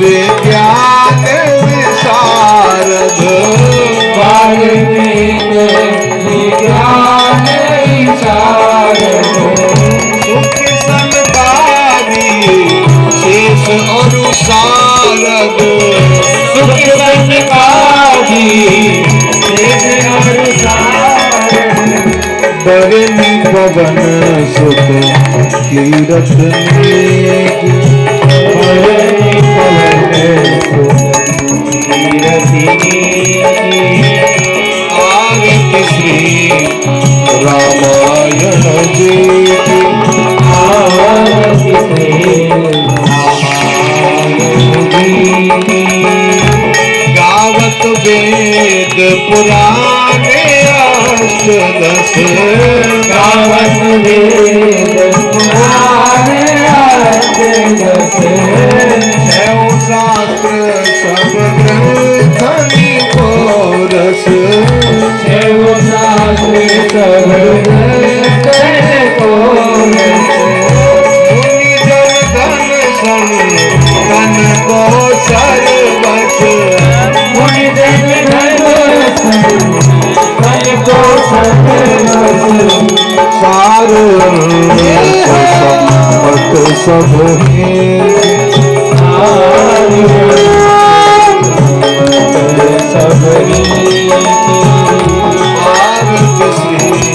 विज्ञान विशारद वाल्मीकि विज्ञान विशारद सुख संतानी शेष और शारद सुख संतानी शेष और शारद बरनी पवन सुत तीरथ नेगी बरनी पवन सुत तीरथ नेगी आरती श्री रामायण जी की आरती श्री रामायण जी की गावत वेद पुराण अष्टदश गावत वेद पुराण अष्टदश छौ शास्त्र सब ग्रंथनि को रस छौ शास्त्र सब ग्रंथनि को रस मुनि जन धन सन तन को सर्वस मुनि जन धन सन तन को सर्वस सार संपत सब है सबरी आरत श्री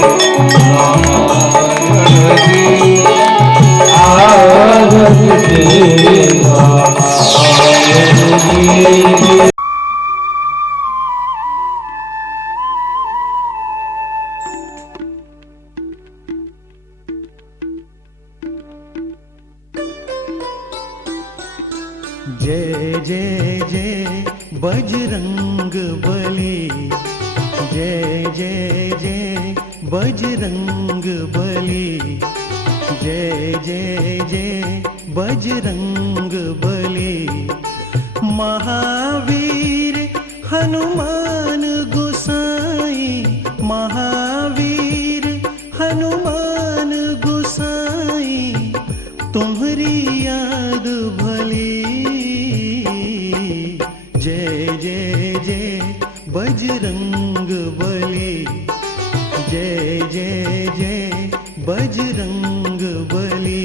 रामायण जी आरत श्री रामायण जी जय जय जय बजरंग बली जय जय जय बजरंग बली जय जय जय बजरंग बली महावीर हनुमान गोसाई महावीर हनुमान गोसाई तुम्हारी याद भली जय जय जय बजरंग बली जय जय जय बजरंग बली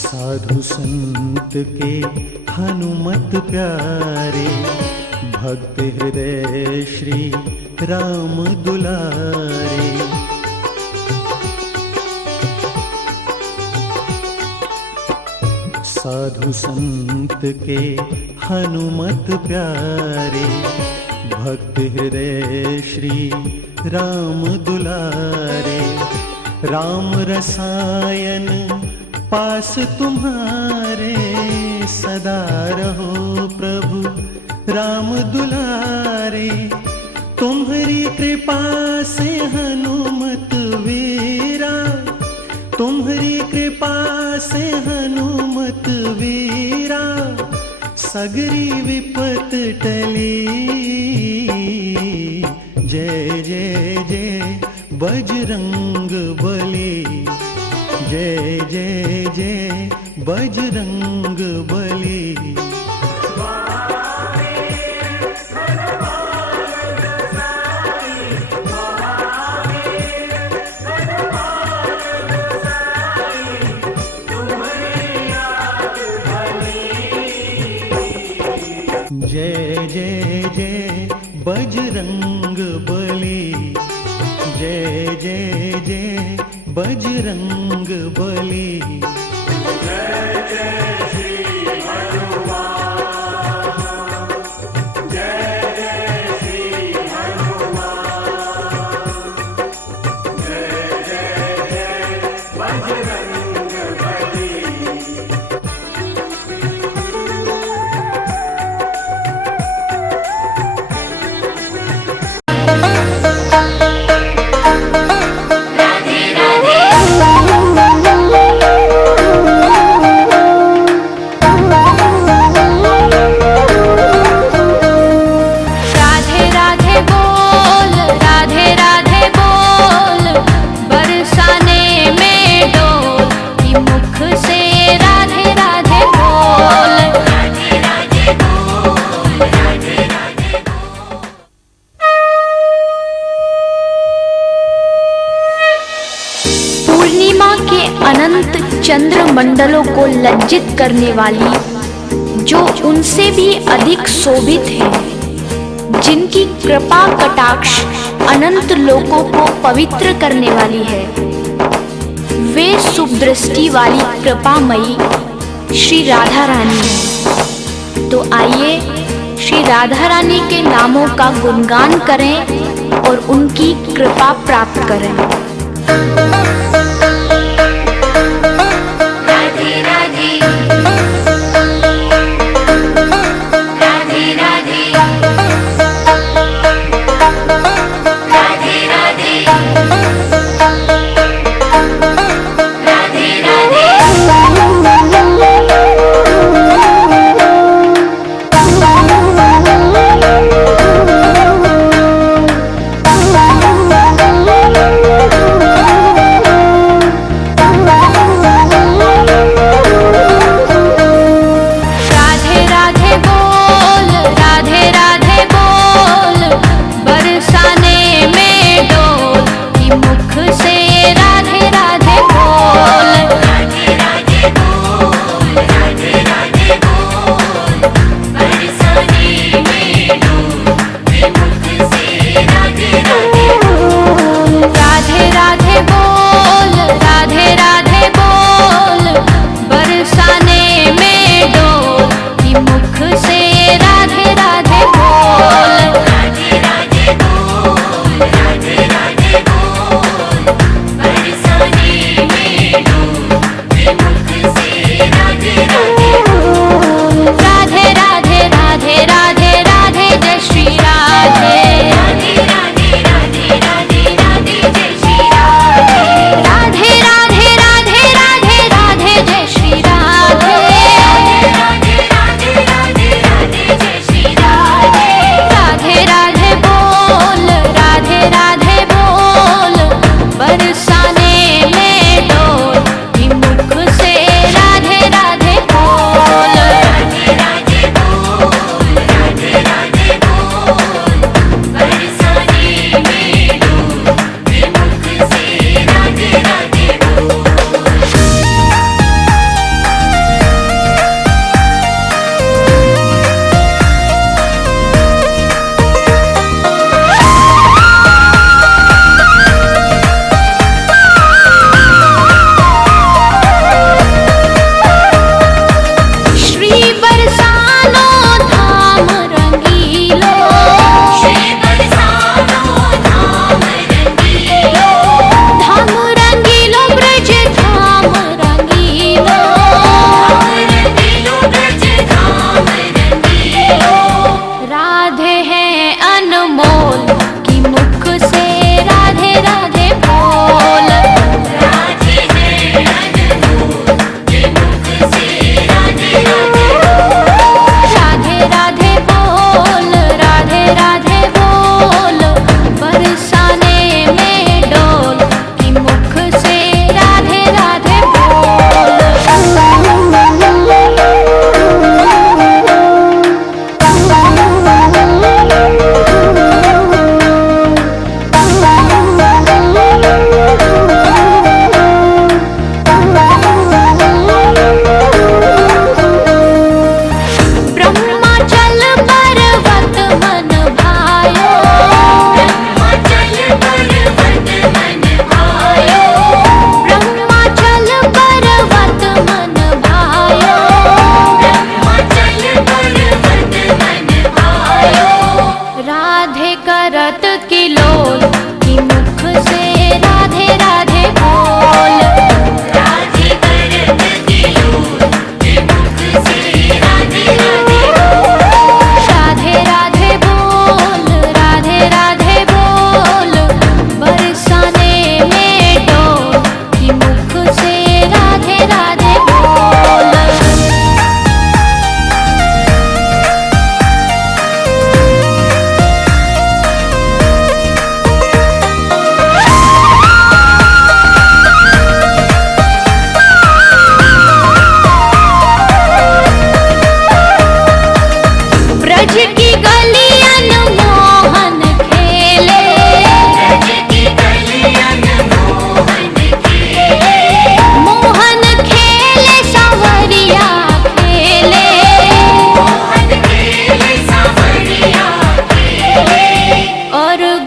साधु संत के हनुमत प्यारे भक्त हृदय श्री राम दुलारे साधु संत के हनुमत प्यारे भक्त हृदय श्री राम दुलारे राम रसायन पास तुम्हारे सदा रहो प्रभु राम दुलारे तुम्हारी कृपा से हनुमत वीरा तुम्हारी कृपा से हनुमत वीरा सगरी विपत टली जय जय जय बजरंग बली जय जय जय बजरंग बली जय जय जय बजरंग बली जय जय जय बजरंग बली जय जय श्री हनुमान जय जय श्री हनुमान चंद्र मंडलों को लज्जित करने वाली, जो उनसे भी अधिक शोभित है, जिनकी कृपा कटाक्ष अनंत लोकों को पवित्र करने वाली है, वे शुभ दृष्टि वाली कृपामयी श्री राधा रानी है। तो आइए श्री राधा रानी के नामों का गुणगान करें और उनकी कृपा प्राप्त करें। राधे राधे राधे राधे राधे राधे राधे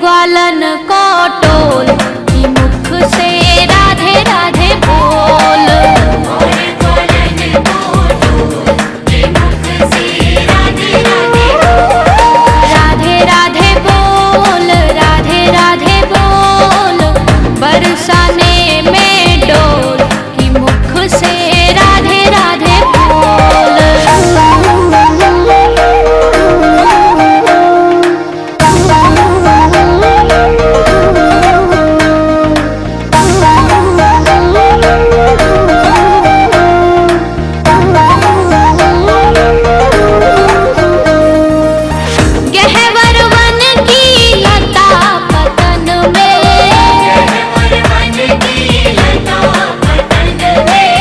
ग्वालन को टोल कि मुख से राधे राधे बोल। और ग्वालन को टोल कि मुख से राधे राधे बोल। राधे राधे बोल, राधे राधे बोल, बरसाने में डोल कि मुख से राधे राधे बोल। गहवर वन की लता पतन में, गहवर वन की लता पतन में,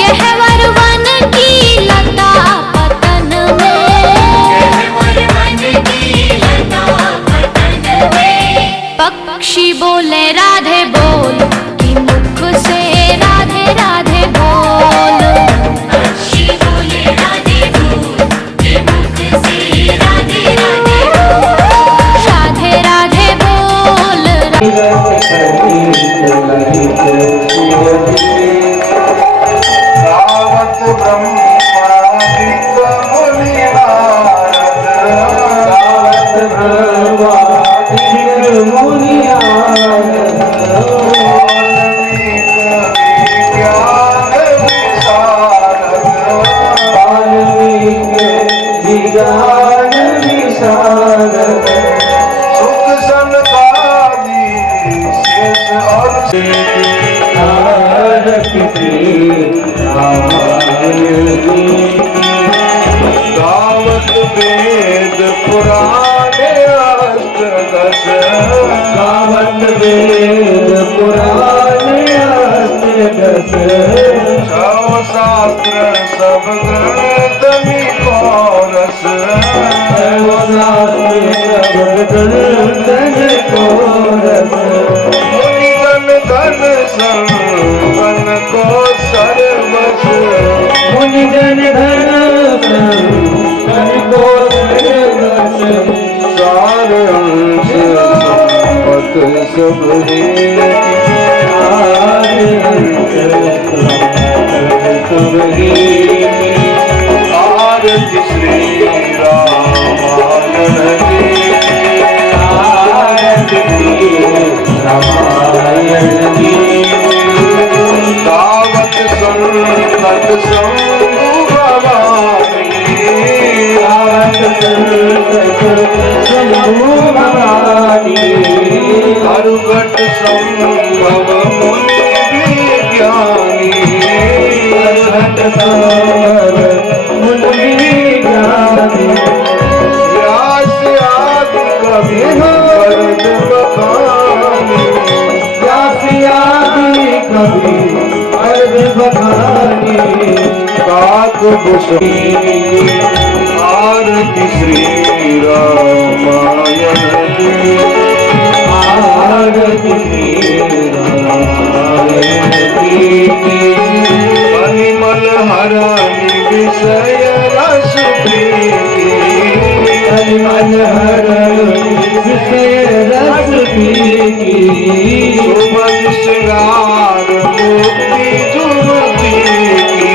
गहवर वन की लता पतन में, गहवर वन की लता पतन में। पक्षी बोले राधे बोल कि मुख से राधे राधे बोल। पक्षी बोले राधे बोल कि मुख से राधे राधे बोल। राधे राधे बोल। रावत ब्रह्मादिक मुनि नारद, रावत ब्रह्मादिक मुनि नारद, वाल्मीकि ज्ञान विशारद, वाल्मीकि ज्ञान विशारद, सुख सनकादि शेष और गावत वेद पुराण अष्टदश, गावत वेद पुराण अष्टदश, छव शास्त्र सब ग्रंथ मिकोरस, छव शास्त्र सब ग्रंथ मिकोरस, मुनिगण धन संगन को सर्वस, मुनिगण धन संगन को सर्वस, सार अंश संपत सब है, सार अंश संपत सब है। आरती श्री रामायण की, आरती रामायण की, दावत संत शंभु भवानी, दावत संत शंभु भवानी, हरुघट संभव मुनि विज्ञानी, हरुघट संभव मुनि विज्ञानी, व्यास आदि कवि वरद बखानी, व्यास आदि कवि वरद बखानी, काकभूषणी आरती श्री रामायण की, आरती श्री रामायण की, परिमल हरानी विषय रस प्रीति, परिमल हरानी विषय रस प्रीति, सुमन श्रृंगार मुक्ति जुगति की,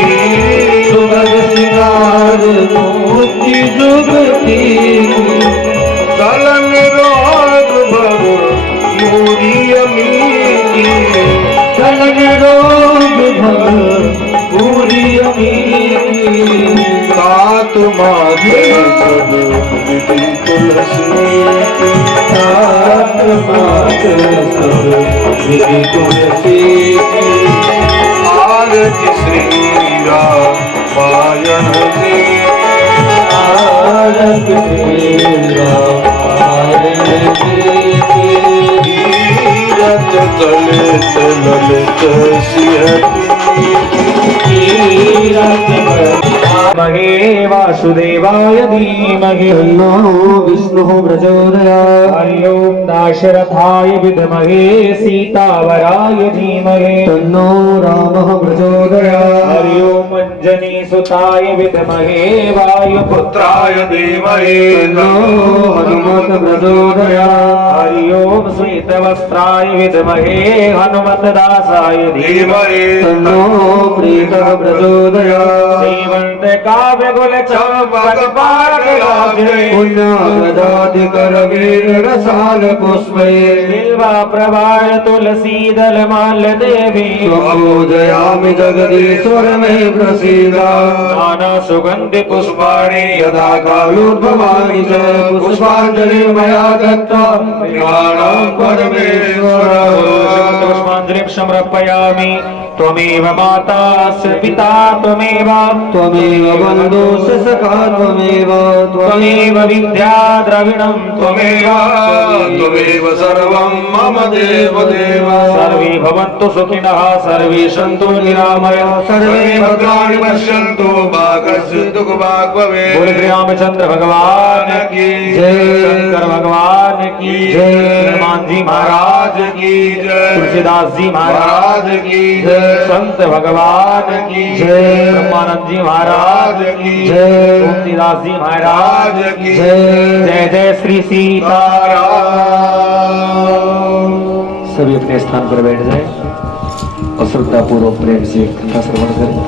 सुमन श्रृंगार मुक्ति जुगति की, कलन रोग भव मूरी अमीति, कलन रोग भव पूरी अमीति, सात माधे सब विधि तुलसी, सात माधे सब विधि तुलसी, आरती श्री रामायण की, आरती श्री रामायण की, तीरथ ललित ललित सिंह, तीरथ विद्महे वासुदेवाय धीमहि तन्नो विष्णुः प्रचोदयात्। हरि ओम दाशरथाय विद्महे सीतावराय धीमहि तन्नो रामः प्रचोदयात्। हरि ओम अंजनी सुताय विद्महे वायुपुत्राय धीमहि तन्नो हनुमत् प्रचोदयात्। हरि ओम श्वेतवस्त्राय विद्महे हनुमतदासाय धीमहि तन्नो प्रीतः प्रचोदयात्। श्रीवंत काव्य गुल चंपक पाटलाभे पुण्यागदाधिकरवीर रसाल पुष्पे बिल्वा प्रवाल तुलसी दल माल देवी स्वपूजयामि जगदीश्वर मे प्रसीदा। नाना सुगंधि पुष्पाणि यदा कालोद्भवानि च पुष्पाञ्जलि मया दत्ता प्राणां परमेश्वर। पुष्पाञ्जलिं समर्पयामि त्वमेव माता स पिता त्वमेव त्वमेव बन्धुश्च सखा त्वमेव त्वमेव विद्या द्रविणं त्वमेव त्वमेव सर्वं मम देवदेव। सर्वे भवन्तु सुखिनः सर्वे सन्तु निरामयाः सर्वे भद्राणि पश्यन्तु मा कश्चित् दुःखभाग् भवेत्। बोल श्री रामचंद्र भगवान की जय। शंकर भगवान की जय। हनुमान जी महाराज की जय। तुलसीदास जी महाराज महाराज की जय। संत भगवान की जय। ब्रह्मानंद जी महाराज की जय। तुलसीदास जी महाराज महाराज की जय। जय जय श्री सीता। सभी अपने स्थान पर बैठ जाए और श्रद्धा पूर्वक प्रेम से कथा श्रवण करें।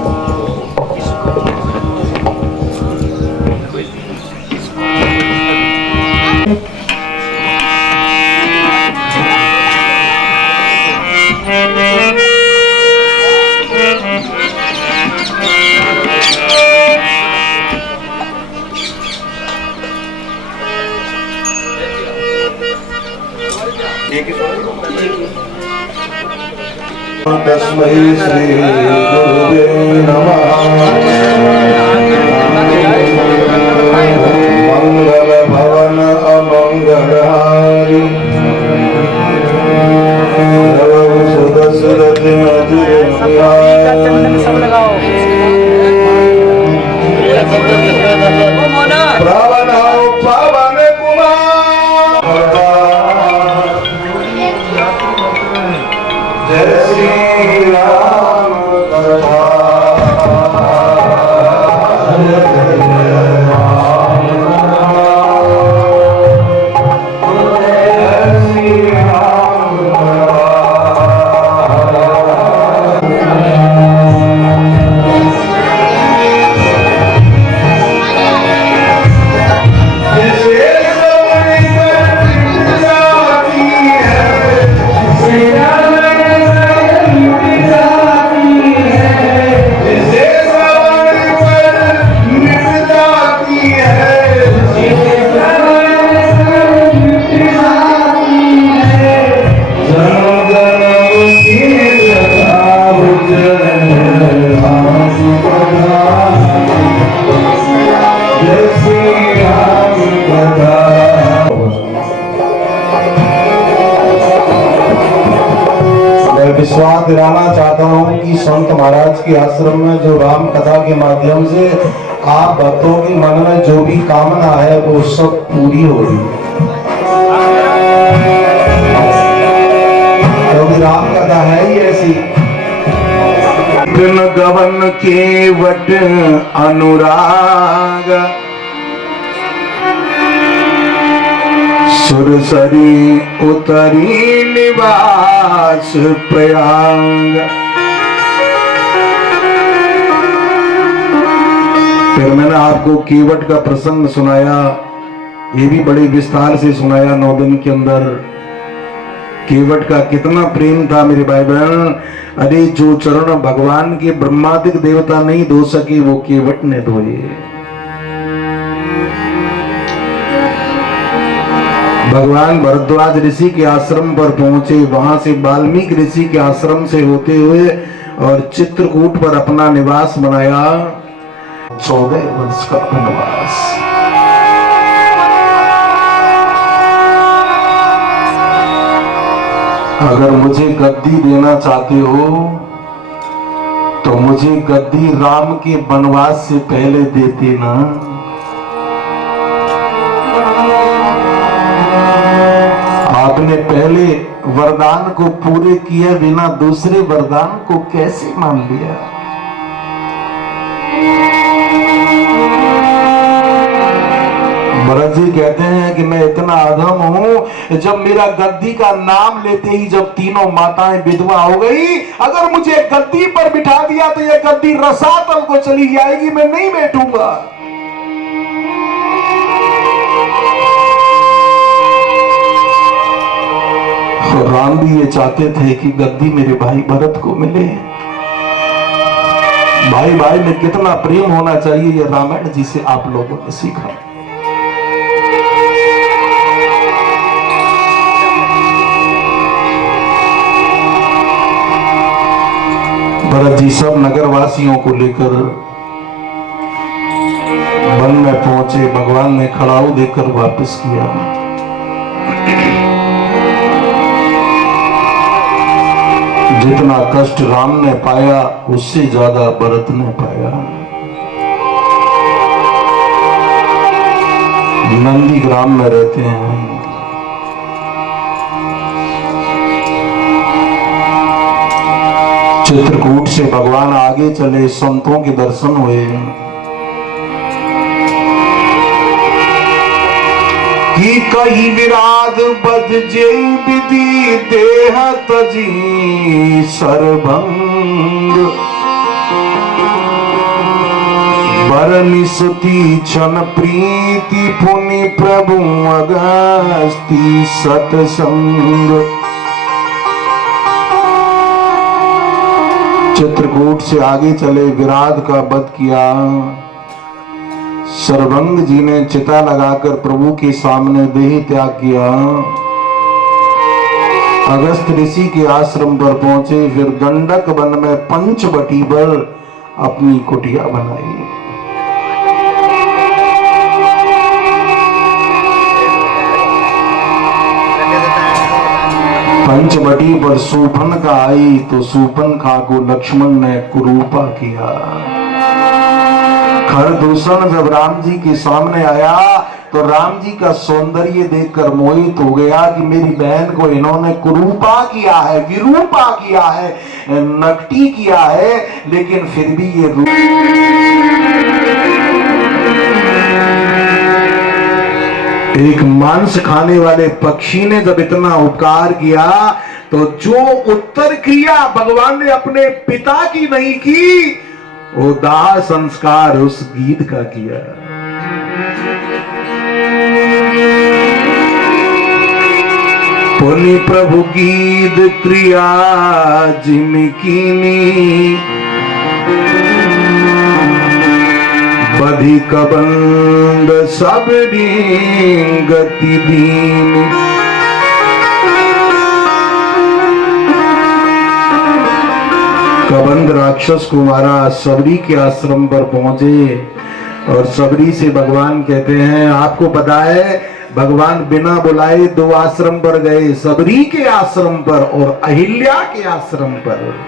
तस्मै श्री गुरुवे नमः। मंगल भवन अमंगलहारी सुदशरथ प्रवनाओ पवन कुमार। जय श्री राम कथा। जय श्री राम विश्वास दिलाना चाहता हूँ कि संत महाराज के आश्रम में जो राम कथा के माध्यम से आप भक्तों के मन में जो भी कामना है वो सब पूरी हो रही है। क्योंकि राम कथा है ही ऐसी। दिन गवन के वट अनुराग सुरसरी उतरी निवास प्रयाग। फिर मैंने आपको केवट का प्रसंग सुनाया, ये भी बड़े विस्तार से सुनाया 9 दिन के अंदर। केवट का कितना प्रेम था मेरे भाई बहन। अरे जो चरण भगवान के ब्रह्मादिक देवता नहीं धो सके वो केवट ने धोए। भगवान भरद्वाज ऋषि के आश्रम पर पहुंचे, वहां से वाल्मीकि ऋषि के आश्रम से होते हुए और चित्रकूट पर अपना निवास बनाया। 14 वर्ष का वनवास। अगर मुझे गद्दी देना चाहते हो तो मुझे गद्दी राम के वनवास से पहले देते ना। आपने पहले वरदान को पूरे किए बिना दूसरे वरदान को कैसे मान लिया? भरत जी कहते हैं कि मैं इतना अधम हूं, जब मेरा गद्दी का नाम लेते ही जब तीनों माताएं विधवा हो गई, अगर मुझे गद्दी पर बिठा दिया तो यह गद्दी रसातल को चली जाएगी, मैं नहीं बैठूंगा। और राम भी ये चाहते थे कि गद्दी मेरे भाई भरत को मिले। भाई भाई में कितना प्रेम होना चाहिए, यह रामायण जी से आप लोगों ने सीखा। भरत जी सब नगरवासियों को लेकर वन में पहुंचे। भगवान ने खड़ाऊ देकर वापस किया। जितना कष्ट राम ने पाया उससे ज्यादा भरत ने पाया। नंदी ग्राम में रहते हैं। चित्रकूट से भगवान आगे चले, संतों के दर्शन हुए। कि कही विराध बद जे विधि देह तजी सरभंग, बरनि सुति छन प्रीति पुनि प्रभु अगस्ती सतसंग। चित्रकूट से आगे चले, विराध का वध किया। सरभंग जी ने चिता लगाकर प्रभु के सामने देह त्याग किया। अगस्त ऋषि के आश्रम पर पहुंचे, फिर गंडक वन में पंचवटी पर अपनी कुटिया बनाई। पंचवटी पर शूर्पणखा आई तो शूर्पणखा को लक्ष्मण ने कुरूपा किया। खरदूषण जब राम जी के सामने आया तो राम जी का सौंदर्य देखकर मोहित हो गया कि मेरी बहन को इन्होंने कुरूपा किया है, विरूपा किया है, नकटी किया है, लेकिन फिर भी ये रूप। एक मांस खाने वाले पक्षी ने जब इतना उपकार किया तो जो उत्तर क्रिया भगवान ने अपने पिता की नहीं की, वो दाह संस्कार उस गीत का किया। पुनि प्रभु गीत क्रिया जिमकीनी, बधि कबंद सबरी गति दीन। कबंद राक्षस को मारा, सबरी के आश्रम पर पहुंचे और सबरी से भगवान कहते हैं, आपको पता है भगवान बिना बुलाए दो आश्रम पर गए, सबरी के आश्रम पर और अहिल्या के आश्रम पर।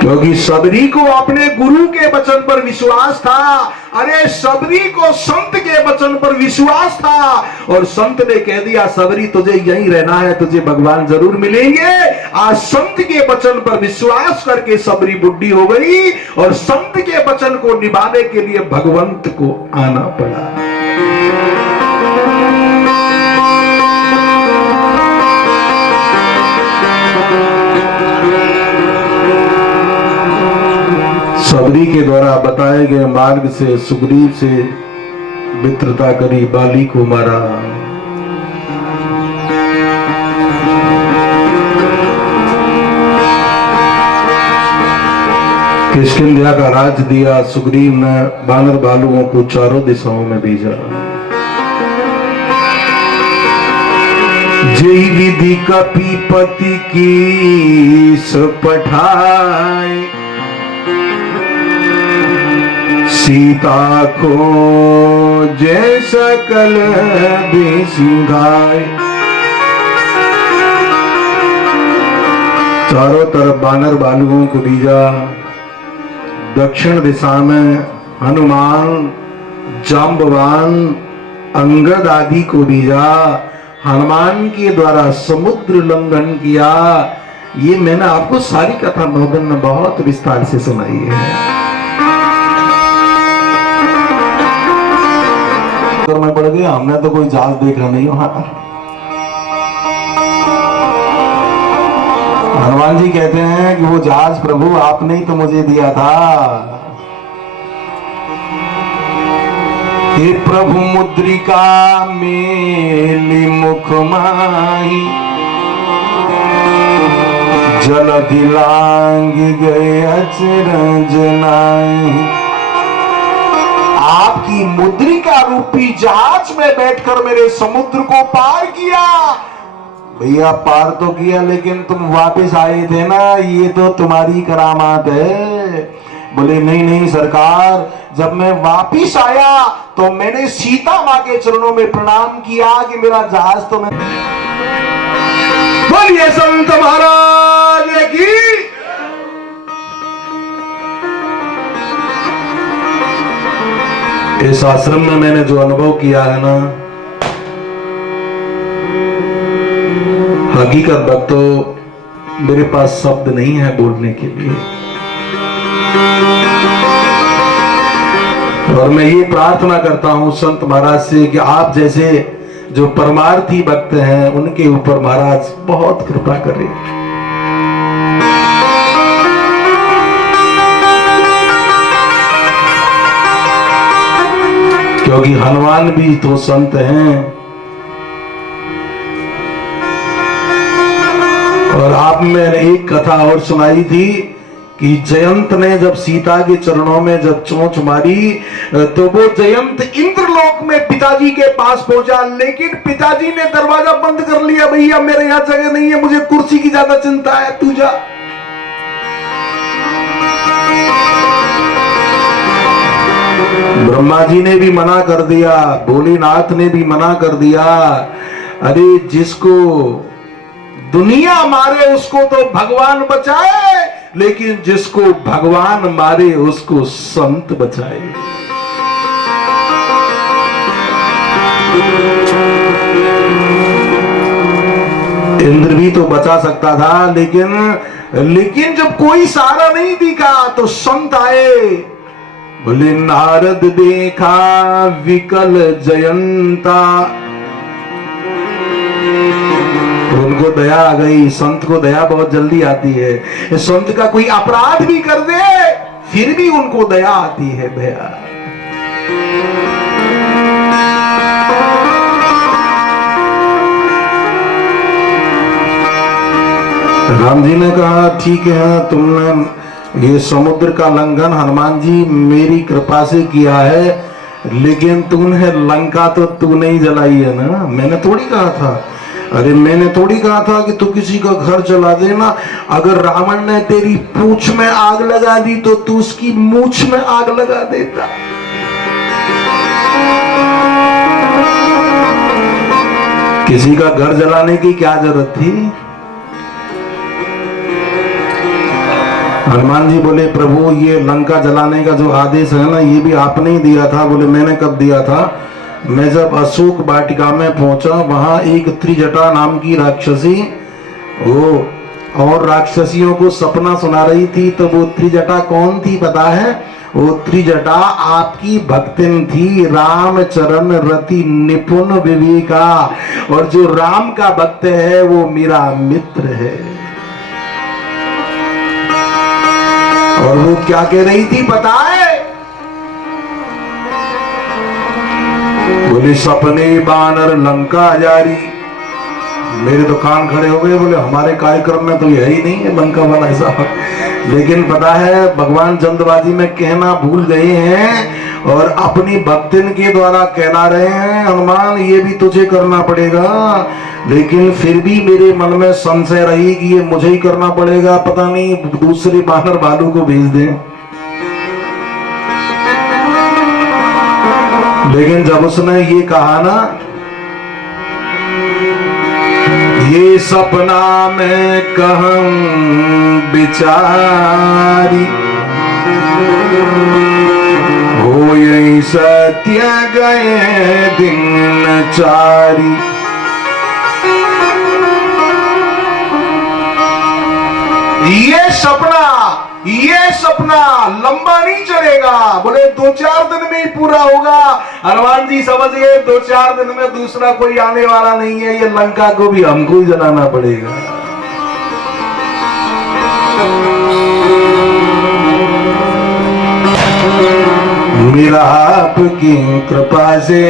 क्योंकि सबरी को अपने गुरु के वचन पर विश्वास था। अरे सबरी को संत के वचन पर विश्वास था और संत ने कह दिया सबरी तुझे यहीं रहना है, तुझे भगवान जरूर मिलेंगे। आज संत के वचन पर विश्वास करके सबरी बुढ़ी हो गई और संत के वचन को निभाने के लिए भगवंत को आना पड़ा। सबरी के द्वारा बताए गए मार्ग से सुग्रीव से मित्रता करी, बाली को मारा। किष्किंध्या का राज दिया। सुग्रीव ने बानर भालुओं को चारों दिशाओं में भेजा। जय विधि कपीपति की पठाए, सीता को जय सकल सिंघाय। चारों तरफ बानर बालुओं को बीजा। दक्षिण दिशा में हनुमान, जाम्बवान, अंगद आदि को बीजा। हनुमान के द्वारा समुद्र लंघन किया। ये मैंने आपको सारी कथा 9 दिन में बहुत विस्तार से सुनाई है। में पड़ गया, हमने तो कोई जहाज देखा नहीं वहां। हनुमान जी कहते हैं कि वो जहाज प्रभु आपने ही तो मुझे दिया था। हे प्रभु मुद्रिका मेली मुख माही, जल दिलांग गए अचरज नाही। आपकी मुद्रिका रूपी जहाज में बैठकर मेरे समुद्र को पार किया। भैया पार तो किया, लेकिन तुम वापस आए थे ना, ये तो तुम्हारी करामात है। बोले नहीं नहीं सरकार, जब मैं वापिस आया तो मैंने सीता मां के चरणों में प्रणाम किया कि मेरा जहाज तो मैं। बोलिए संत महाराज की। इस आश्रम में मैंने जो अनुभव किया है ना, हकीकत बात तो मेरे पास शब्द नहीं है बोलने के लिए। और मैं ये प्रार्थना करता हूं संत महाराज से कि आप जैसे जो परमार्थी भक्त हैं उनके ऊपर महाराज बहुत कृपा करें। क्योंकि हनुमान भी तो संत हैं। और आप में एक कथा और सुनाई थी कि जयंत ने जब सीता के चरणों में जब चोंच मारी तो वो जयंत इंद्रलोक में पिताजी के पास पहुंचा, लेकिन पिताजी ने दरवाजा बंद कर लिया। भैया मेरे यहां जगह नहीं है, मुझे कुर्सी की ज्यादा चिंता है, तू जा। ब्रह्मा जी ने भी मना कर दिया, भोलेनाथ ने भी मना कर दिया। अरे जिसको दुनिया मारे उसको तो भगवान बचाए, लेकिन जिसको भगवान मारे उसको संत बचाए। इंद्र भी तो बचा सकता था, लेकिन जब कोई सहारा नहीं दिखा तो संत आए। बोले नारद देखा विकल जयंता, उनको दया आ गई। संत को दया बहुत जल्दी आती है। संत का कोई अपराध भी कर दे फिर भी उनको दया आती है। दया राम जी ने कहा ठीक है, तुमने ये समुद्र का लंघन हनुमान जी मेरी कृपा से किया है, लेकिन तूने लंका तो तू नहीं जलाई है ना। मैंने थोड़ी कहा था, अरे मैंने थोड़ी कहा था कि तू किसी का घर जला देना। अगर रावण ने तेरी पूंछ में आग लगा दी तो तू उसकी मूंछ में आग लगा देता। किसी का घर जलाने की क्या जरूरत थी। हनुमान जी बोले प्रभु ये लंका जलाने का जो आदेश है ना, ये भी आपने ही दिया था। बोले मैंने कब दिया था? मैं जब अशोक वाटिका में पहुंचा, वहां एक त्रिजटा नाम की राक्षसी वो और राक्षसियों को सपना सुना रही थी। तो वो त्रिजटा कौन थी पता है? वो त्रिजटा आपकी भक्तिन थी, राम चरण रति निपुण विवेका। और जो राम का भक्त है वो मेरा मित्र है। और वो क्या कह रही थी पता है? बोले सपने बानर लंका जारी। मेरे तो कान खड़े हो गए। बोले हमारे कार्यक्रम में तो यही नहीं है लंका वाला ऐसा। लेकिन पता है भगवान जल्दबाजी में कहना भूल गए हैं और अपनी भक्तिन के द्वारा कहला रहे हैं हनुमान ये भी तुझे करना पड़ेगा। लेकिन फिर भी मेरे मन में संशय रही कि ये मुझे ही करना पड़ेगा, पता नहीं दूसरे बानर भालू को भेज दें। लेकिन जब उसने ये कहा ना, ये सपना में कहूं बिचारी, हो यही सत्य गए दिन चारी। ये सपना लंबा नहीं चलेगा, बोले 2-4 दिन में ही पूरा होगा। हनुमान जी समझ गए 2-4 दिन में दूसरा कोई आने वाला नहीं है, ये लंका को भी हमको ही जलाना पड़ेगा। मेरा आपकी कृपा से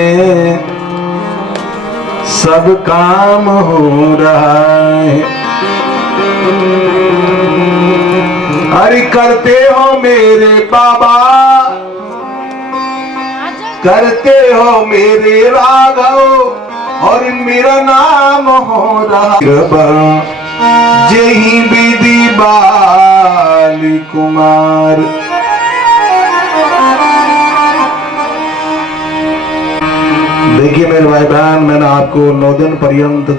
सब काम हो रहा है। हरि करते हो मेरे बाबा, करते हो मेरे राघव, और मेरा नाम हो रहा जही विधि बाली कुमार। देखिए मेरे भाई बहन, मैंने आपको 9 दिन पर्यंत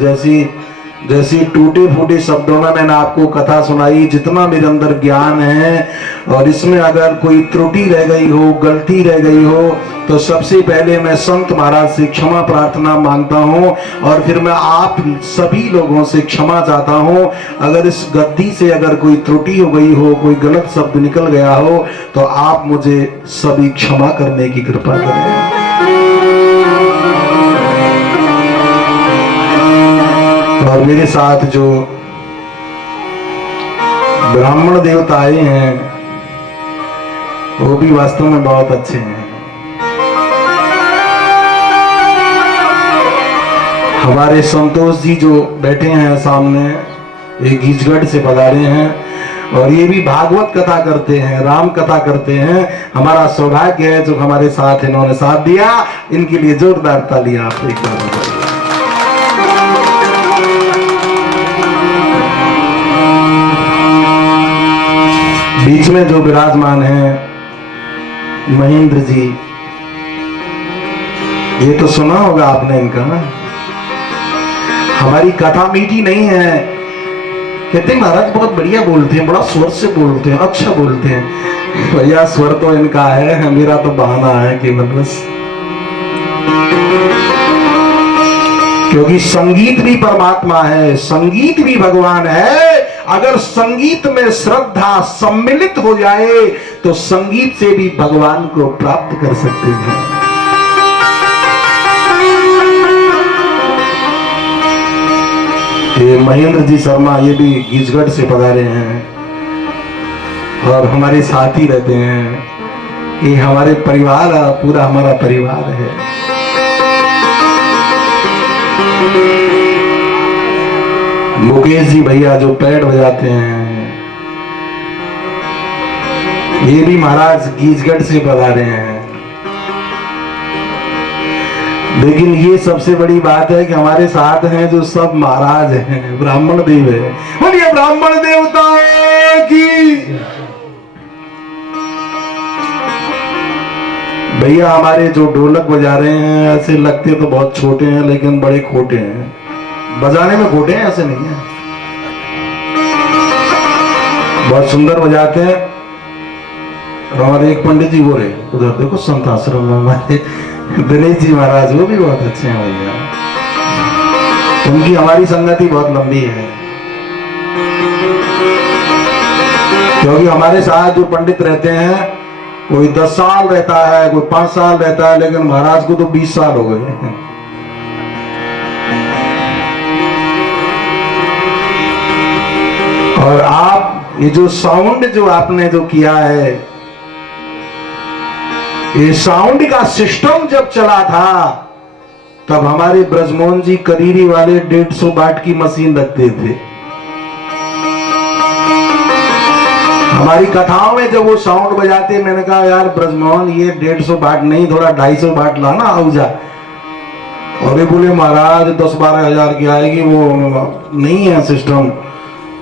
जैसी टूटे फूटे शब्दों में मैंने आपको कथा सुनाई। जितना मेरे अंदर ज्ञान है, और इसमें अगर कोई त्रुटि रह गई हो, गलती रह गई हो, तो सबसे पहले मैं संत महाराज से क्षमा प्रार्थना मांगता हूं, और फिर मैं आप सभी लोगों से क्षमा चाहता हूं। अगर इस गद्दी से अगर कोई त्रुटि हो गई हो, कोई गलत शब्द निकल गया हो, तो आप मुझे सभी क्षमा करने की कृपा करें। और मेरे साथ जो ब्राह्मण देवता आए हैं, वो भी वास्तव में बहुत अच्छे हैं। हमारे संतोष जी जो बैठे हैं सामने, ये गीजगढ़ से पधारे हैं, और ये भी भागवत कथा करते हैं, राम कथा करते हैं। हमारा सौभाग्य है जो हमारे साथ इन्होंने साथ दिया। इनके लिए जोरदार तालियां आप एक बार। बीच में जो विराजमान हैं महेंद्र जी, ये तो सुना होगा आपने इनका। हमारी कथा मीठी नहीं है, कहते महाराज बहुत बढ़िया बोलते हैं, बड़ा स्वर से बोलते हैं, अच्छा बोलते हैं। भैया स्वर तो इनका है, मेरा तो बहाना है केवल बस। क्योंकि संगीत भी परमात्मा है, संगीत भी भगवान है। अगर संगीत में श्रद्धा सम्मिलित हो जाए तो संगीत से भी भगवान को प्राप्त कर सकते हैं। ये महेंद्र जी शर्मा, ये भी गीजगढ़ से पधारे हैं और हमारे साथ ही रहते हैं। ये हमारे परिवार, पूरा हमारा परिवार है। मुकेश जी भैया जो पैड बजाते हैं, ये भी महाराज गीजगढ़ से पधारे हैं। लेकिन ये सबसे बड़ी बात है कि हमारे साथ हैं जो सब महाराज हैं, ब्राह्मण देव है। बोलिए ब्राह्मण देवताओं की। भैया हमारे जो ढोलक बजा रहे हैं, ऐसे लगते तो बहुत छोटे हैं लेकिन बड़े खोटे हैं। बजाने में खोटे हैं, ऐसे नहीं है, बहुत सुंदर बजाते हैं। और हमारे एक पंडित जी वो रहे उधर, देखो संत आश्रम में हमारे दिनेश जी महाराज, वो भी बहुत अच्छे हैं भैया। उनकी हमारी संगति बहुत लंबी है, क्योंकि हमारे साथ जो पंडित रहते हैं, कोई 10 साल रहता है, कोई 5 साल रहता है, लेकिन महाराज को तो 20 साल हो गए। और आप ये जो साउंड जो आपने जो किया है, ये साउंड का सिस्टम जब चला था तब हमारे ब्रजमोहन जी करीरी वाले 150 वाट की मशीन रखते थे। हमारी कथाओं में जब वो साउंड बजाते, मैंने कहा यार ब्रजमोहन ये 150 वाट नहीं, थोड़ा 250 वाट लाना आउजा। और ये बोले महाराज 10-12 हजार की आएगी, वो नहीं है सिस्टम।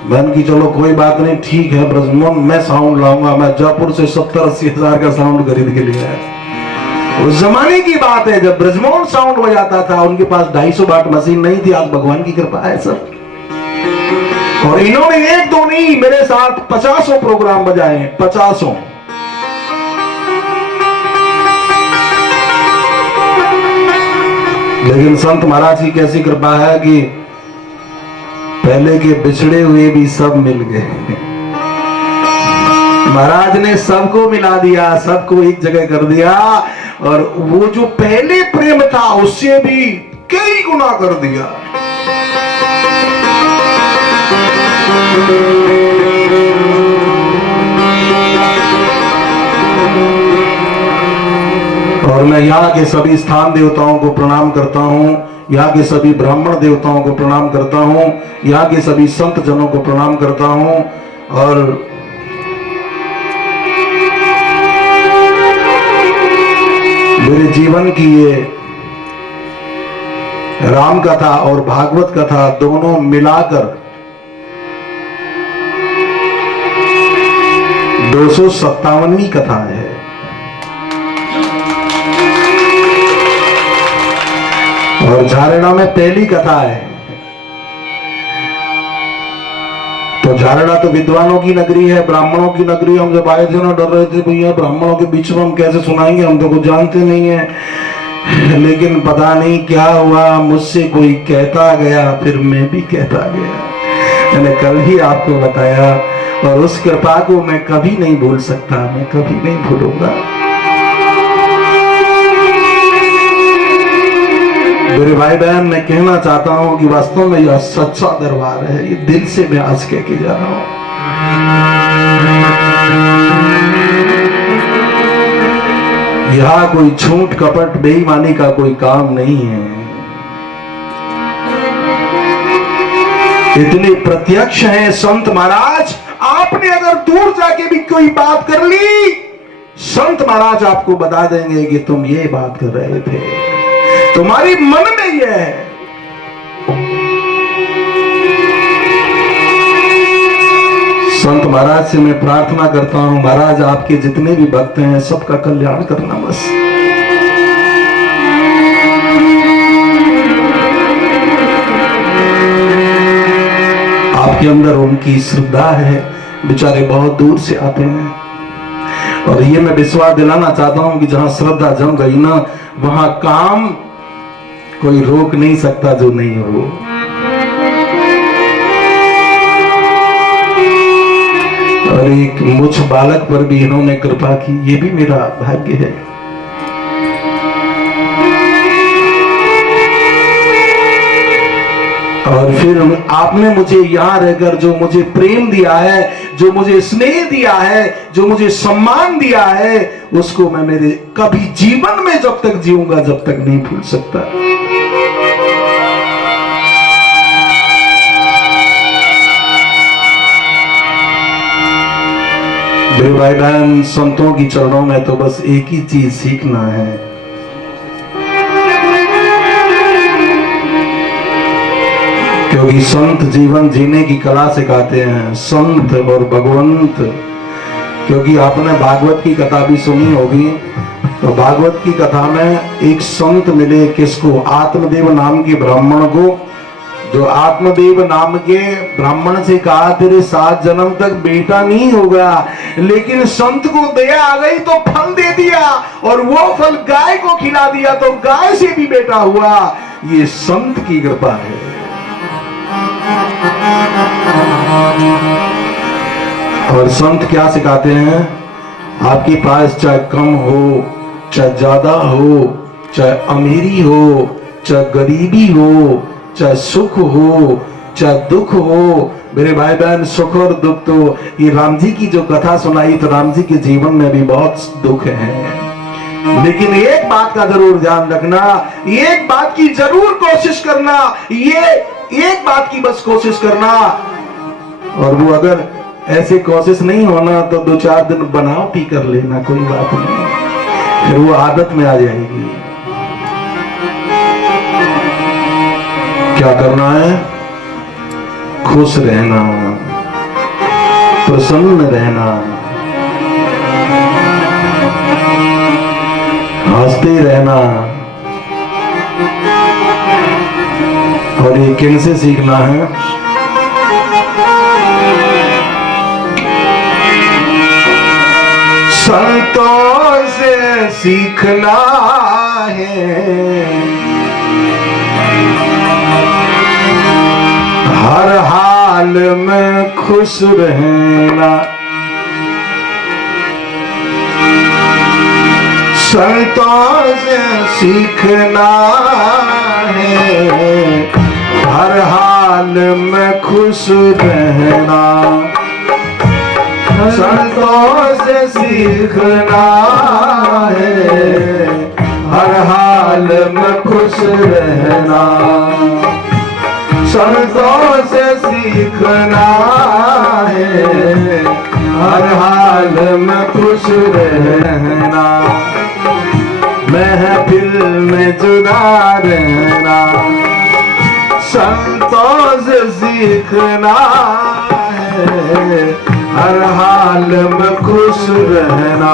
बहन की चलो कोई बात नहीं, ठीक है ब्रजमोहन, मैं साउंड लाऊंगा। मैं जयपुर से 70-80 हजार का साउंड खरीद के लिया है। उस जमाने की बात है जब ब्रजमोहन साउंड बजाता था, उनके पास 250 वाट मशीन नहीं थी। आज भगवान की कृपा है सर, और इन्होंने एक दो नहीं, मेरे साथ 50 प्रोग्राम बजाए, 50। लेकिन संत महाराज की कैसी कृपा है कि पहले के बिछड़े हुए भी सब मिल गए। महाराज ने सबको मिला दिया, सबको एक जगह कर दिया, और वो जो पहले प्रेम था उससे भी कई गुना कर दिया। और मैं यहाँ के सभी स्थान देवताओं को प्रणाम करता हूँ, यहाँ के सभी ब्राह्मण देवताओं को प्रणाम करता हूँ, यहाँ के सभी संत जनों को प्रणाम करता हूँ। और मेरे जीवन की ये राम कथा और भागवत कथा दोनों मिलाकर 257वीं कथा है। और झारड़ा में पहली कथा है। तो झारड़ा तो विद्वानों की नगरी है, ब्राह्मणों की नगरी। हम जब आए थे ना डर रहे थे, भैया ब्राह्मणों के बीच में हम कैसे सुनाएंगे, हम तो कुछ जानते नहीं है। लेकिन पता नहीं क्या हुआ, मुझसे कोई कहता गया, फिर मैं भी कहता गया। मैंने कल ही आपको बताया, और उस कृपा को मैं कभी नहीं भूल सकता, मैं कभी नहीं भूलूंगा। मेरे भाई बहन, मैं कहना चाहता हूं कि वास्तव में यह सच्चा दरबार है, ये दिल से मैं आज कह के जा रहा हूं। यहां कोई झूठ कपट बेईमानी का कोई काम नहीं है। इतने प्रत्यक्ष हैं संत महाराज, आपने अगर दूर जाके भी कोई बात कर ली, संत महाराज आपको बता देंगे कि तुम ये बात कर रहे थे, तुम्हारी मन में यह है। संत महाराज से मैं प्रार्थना करता हूं, महाराज आपके जितने भी भक्त हैं सबका कल्याण करना बस। आपके अंदर उनकी श्रद्धा है, बेचारे बहुत दूर से आते हैं। और ये मैं विश्वास दिलाना चाहता हूं कि जहां श्रद्धा जम गई ना, वहां काम कोई रोक नहीं सकता जो नहीं हो। और एक मुझ बालक पर भी इन्होंने कृपा की, ये भी मेरा भाग्य है। और फिर आपने मुझे यहां रहकर जो मुझे प्रेम दिया है, जो मुझे स्नेह दिया है, जो मुझे सम्मान दिया है, उसको मैं मेरे कभी जीवन में जब तक जीऊंगा जब तक नहीं भूल सकता। मेरे भाई बहन, संतों की चरणों में तो बस एक ही चीज सीखना है, क्योंकि संत जीवन जीने की कला सिखाते हैं, संत और भगवंत। क्योंकि आपने भागवत की कथा भी सुनी होगी, तो भागवत की कथा में एक संत मिले, किसको? आत्मदेव नाम के ब्राह्मण को। जो आत्मदेव नाम के ब्राह्मण से कहा तेरे 7 जन्म तक बेटा नहीं होगा, लेकिन संत को दया आ गई तो फल दे दिया, और वो फल गाय को खिला दिया तो गाय से भी बेटा हुआ। ये संत की कृपा है। और संत क्या सिखाते हैं? आपके पास चाहे कम हो, चाहे ज्यादा हो, चाहे अमीरी हो, चाहे गरीबी हो, चाहे सुख हो, चाहे दुख हो, मेरे भाई बहन, सुख और दुख तो ये राम जी की जो कथा सुनाई, तो राम जी के जीवन में भी बहुत दुख है। लेकिन एक बात का जरूर ध्यान रखना, एक बात की जरूर कोशिश करना, ये एक बात की बस कोशिश करना, और वो अगर ऐसे कोशिश नहीं होना तो 2-4 दिन बनावटी कर लेना, कोई बात नहीं, फिर वो आदत में आ जाएगी। क्या करना है? खुश रहना, प्रसन्न रहना, हंसते रहना। और ये किनसे सीखना है? सीखना है, हर हाल में खुश रहना। संतों से सीखना है, हर हाल में खुश रहना। संतों से सीखना है, हर हाल में खुश रहना। संतों से सीखना है, हर हाल में खुश रहना। महफिल में जुदा रहना, संतों से सीखना है, हर हाल में खुश रहना।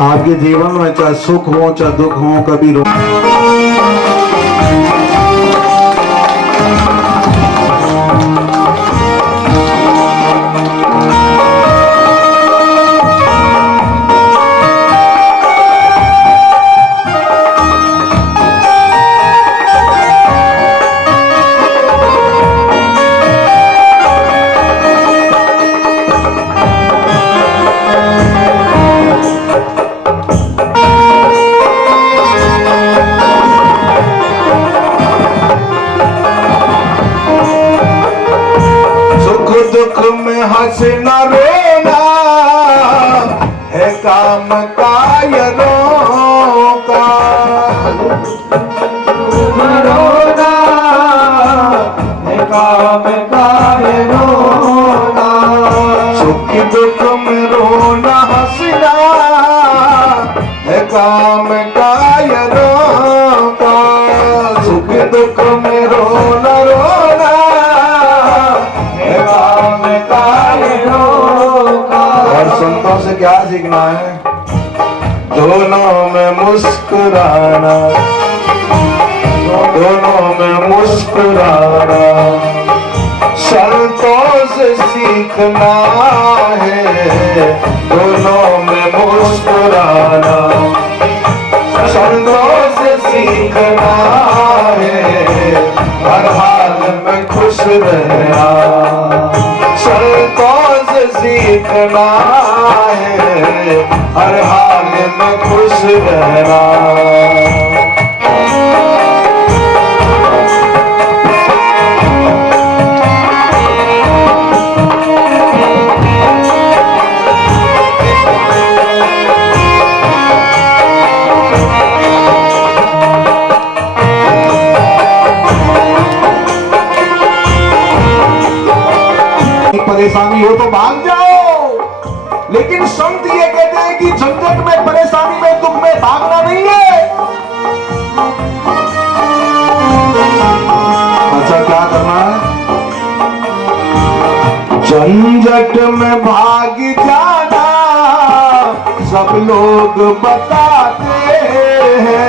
आपके जीवन में चाहे सुख हो चाहे दुख हो, कभी रो हंसना रोना है काम कायरों का। रोना है काम कायरों का। सुख दुख में रोना हंसना है काम कायरों का। सुख दुख में रोना रोना है काम और संतों से क्या सीखना है? दोनों में मुस्कुराना, दोनों में मुस्कुराना। संतों से सीखना है, दोनों में मुस्कुराना। संतों से सीखना है, हर हाल में खुश रहना। संतों से सीखना है, हर हाल में खुश रहना। परेशानी हो तो भाग जाओ, लेकिन संत ये कहते हैं कि झंझट में, परेशानी में, दुख में भागना नहीं है। अच्छा क्या करना है? झंझट में भाग जाना सब लोग बताते हैं।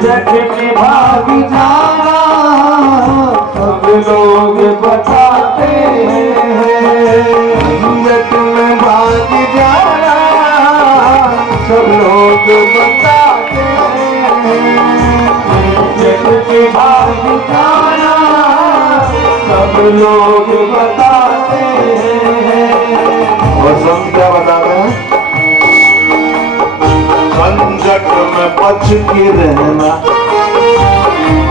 झंझट में भाग जाना सब लोग बताते हैं। झंझट में भाग जाना सब लोग बताते हैं। झंझट में भाग जाना सब लोग बताते हैं। और सब क्या बताते हैं? झंझट में बच के रहना,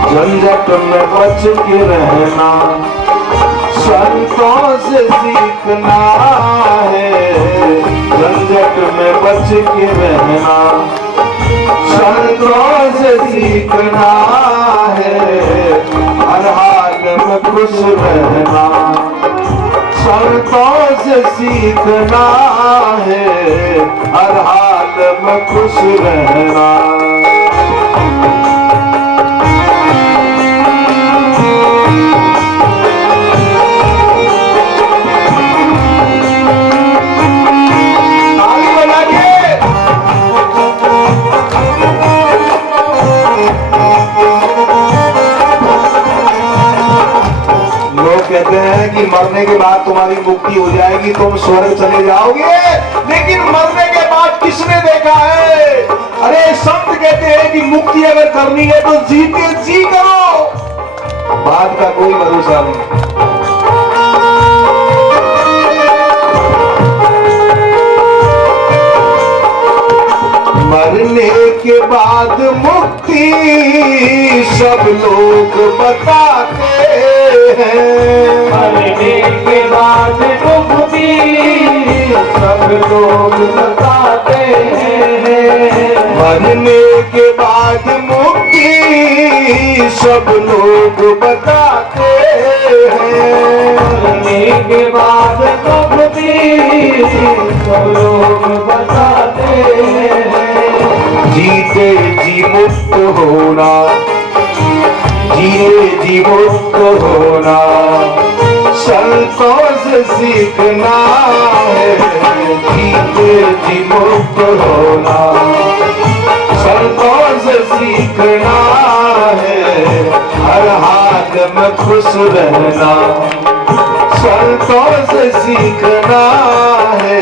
झंझट में बच के रहना। संतों से सीखना है, झंझट में बच के रहना। संतों से सीखना है, हर हाल में खुश रहना। संतों से सीखना है हर हाल में खुश रहना। कहते हैं कि मरने के बाद तुम्हारी मुक्ति हो जाएगी, तुम स्वर्ग चले जाओगे, लेकिन मरने के बाद किसने देखा है? अरे संत कहते हैं कि मुक्ति अगर करनी है तो जीते जी करो, बाद का कोई भरोसा नहीं। मरने के बाद मुक्ति सब लोग बताते हैं, मरने के बाद मुक्ति सब लोग बताते हैं, मरने के बाद मुक्ति सब लोग बताते हैं, मरने के बाद मुक्ति सब लोग बताते हैं। जीते जी मुक्त होना, जिए जी मुक्त होना, संतों से सीखना है, जीते जी मुक्त होना, संतों से सीखना है हर हाल में खुश रहना, संतों से सीखना है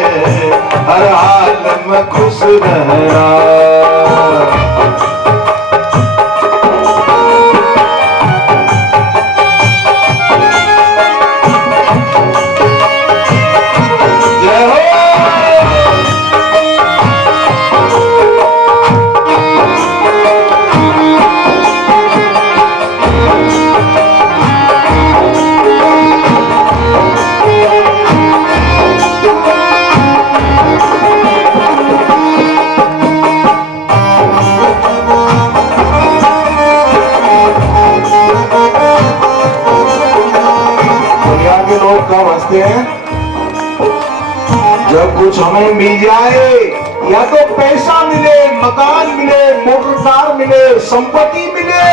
हर हाल में खुश रहना। कब हंसते हैं? जब कुछ हमें मिल जाए, या तो पैसा मिले, मकान मिले, मोटर कार मिले, संपत्ति मिले।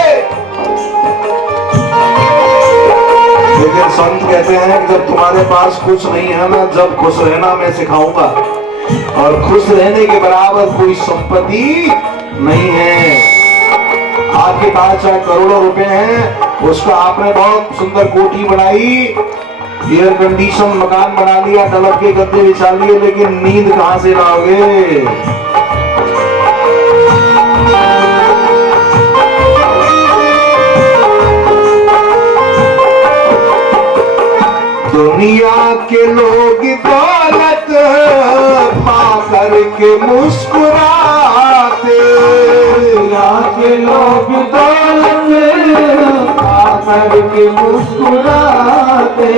लेकिन संत कहते हैं कि जब तुम्हारे पास कुछ नहीं है ना, जब खुश रहना मैं सिखाऊंगा, और खुश रहने के बराबर कोई संपत्ति नहीं है। आपके पास चाहे करोड़ों रुपए हैं, उसका आपने बहुत सुंदर कोठी बनाई, एयर कंडीशन मकान बना लिया, डलब के गद्दे बिछा लिए, लेकिन नींद कहां से लाओगे? दुनिया के लोग दौलत पा करके मुस्कुराते, दुनिया के लोग दौलत पा करके मुस्कुराते,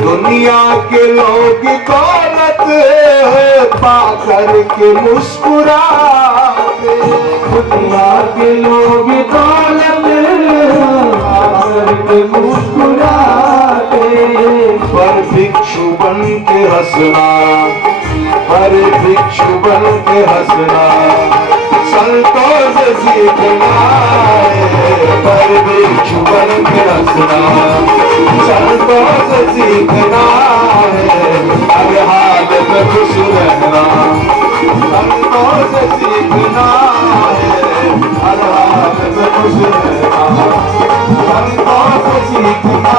दुनिया के लोग दौलत पा करके मुस्कुराते, दुनिया के लोग दौलत पा करके मुस्कुराते, पर भिक्षु बन के हंसना, पर भिक्षु बन के हंसना संतों से सीखना है, पर भिक्षु बन के हंसना संतों से सीखना है, हर हाल में खुश रहना, संतों से सीखना है, हर हाल में खुश रहना, संतों से सीखना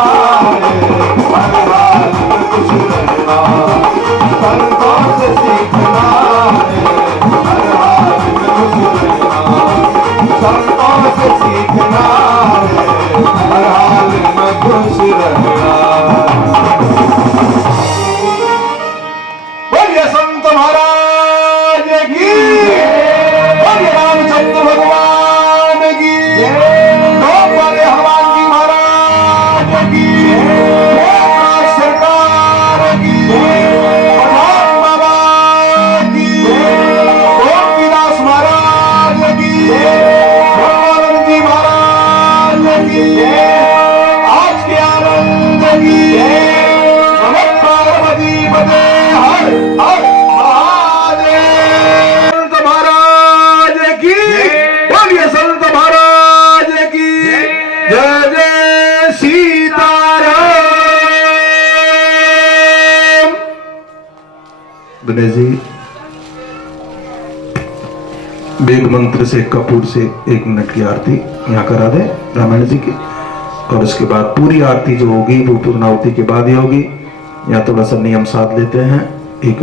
है, हर हाल में खुश रहना, संतों से सीखना है, हर हाल में खुश रहना, संतों से सीखना है, हर हाल में खुश रहना। बोलिए संत महाराज की, बोलिए रामचंद्र भगवान गणेश जी वेद मंत्र से कपूर से 1 मिनट की आरती यहाँ करा दे रामायण जी की, और उसके बाद पूरी आरती जो होगी वो पूर्णाहुति के बाद ही होगी। यहाँ थोड़ा सा नियम साध लेते हैं, एक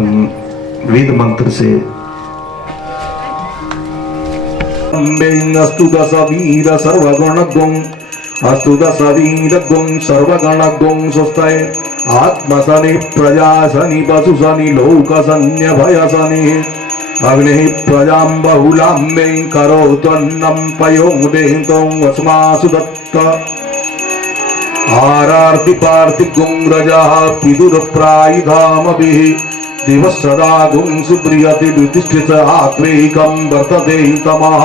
वेद मंत्र से। अस्तु दश वीर सर्वगुण गुं, अस्तु दश वीर गुं सर्वगण गुं स्वस्ताय आत्मसनि प्रजासनि पशुसनि लोकसन्यभयसनि अग्नि प्रजां बहुलां मे करोत्वन्नं पयोदेहितं वस्मासु दत्त आरार्ति पार्थिगुं रजः पितुरप्रायिधामभिः दिवः सदा गुं सुप्रियति वितिष्ठित आत्मैकं वर्तते तमः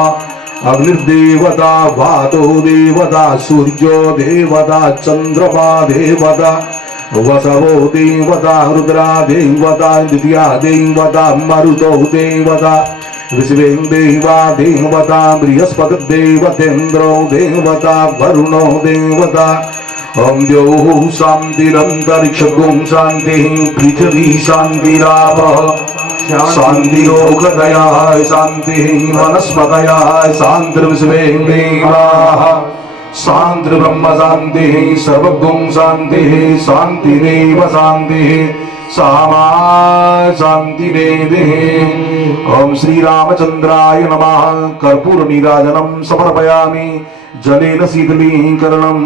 अग्निर्देवता वातो देवता सूर्यो देवता चन्द्रमा देवता वसवो देवता रुद्रा देवता द्वितीया देवता मरुतो देवता विश्वें देवा देवता बृहस्पतिर्देवतेन्द्रो देवता वरुणो देवता ओम द्यौः शान्तिरन्तरिक्षगुं शान्तिः पृथिवी शान्तिरापः शान्तिरोषधयः शान्तिः वनस्पतयः शान्तिर्विश्वें देवाः शांति ब्रह्म शांति सर्वगुण शांति शांतिरेव शांति सामा शांति वेदे। ओम श्री रामचंद्राय नमः। कर्पूर नीराजनम समर्पयामि जलेन शीतलीकरणं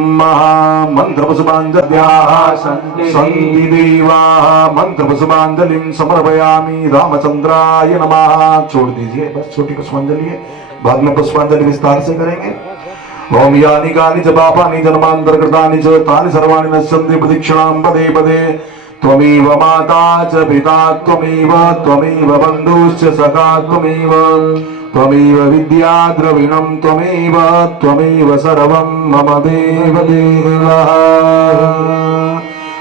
मंत्रपुष्पाञ्जल्याः सन्ति देवाः मंत्रपुष्पाञ्जलिं समर्पयामि रामचंद्राय नमः। छोड़ दीजिए बस, छोटी पुष्पांजलि है, बाद में पुष्पांजलि विस्तार से करेंगे। ओम यानि कानि च पापानि जन्मान्तरकृतानि च तानि सर्वाणि नश्यन्ति प्रदक्षिणां पदे पदे। त्वमेव माता च पिता त्वमेव बन्धुश्च सखा त्वमेव विद्या द्रविणं त्वमेव सर्वं मम देव देवः।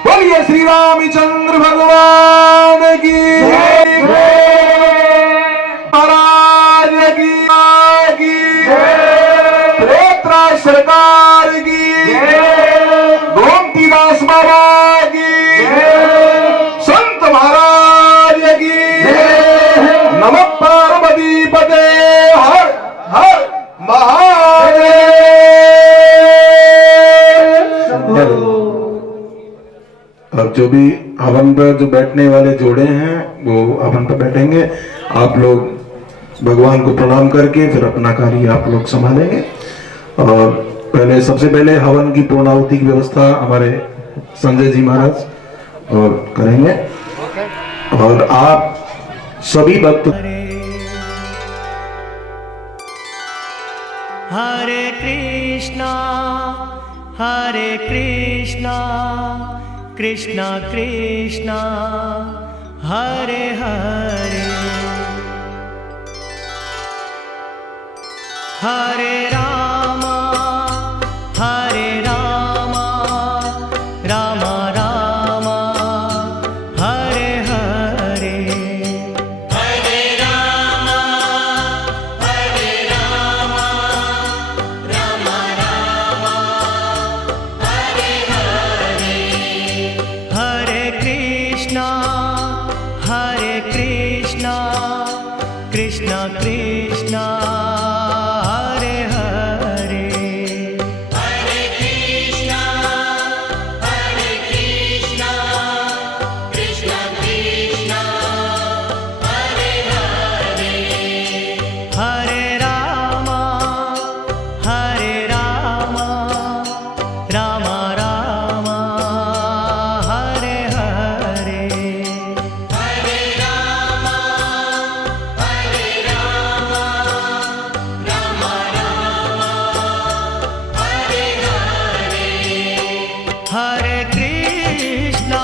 बोलिए श्री रामचंद्र भगवान की महाराज की सरकार की, गोमतीदास बाबा की, संत महाराज की, नमः पार्वती पते हर हर महादेव। अब जो भी हवन पर जो बैठने वाले जोड़े हैं वो हवन पर बैठेंगे। आप लोग भगवान को प्रणाम करके फिर अपना कार्य आप लोग संभालेंगे। और पहले सबसे पहले हवन की पूर्णाहुति की व्यवस्था हमारे संजय जी महाराज और करेंगे, और आप सभी भक्त हरे कृष्णा कृष्णा कृष्णा हरे हरे हरे राम राम राम हरे हरे हरे राम राम राम हरे हरे हरे कृष्णा कृष्णा कृष्णा हरे हरे हरे कृष्णा कृष्णा कृष्णा हरे हरे हरे राम राम राम हरे हरे हरे राम राम राम हरे हरे हरे कृष्णा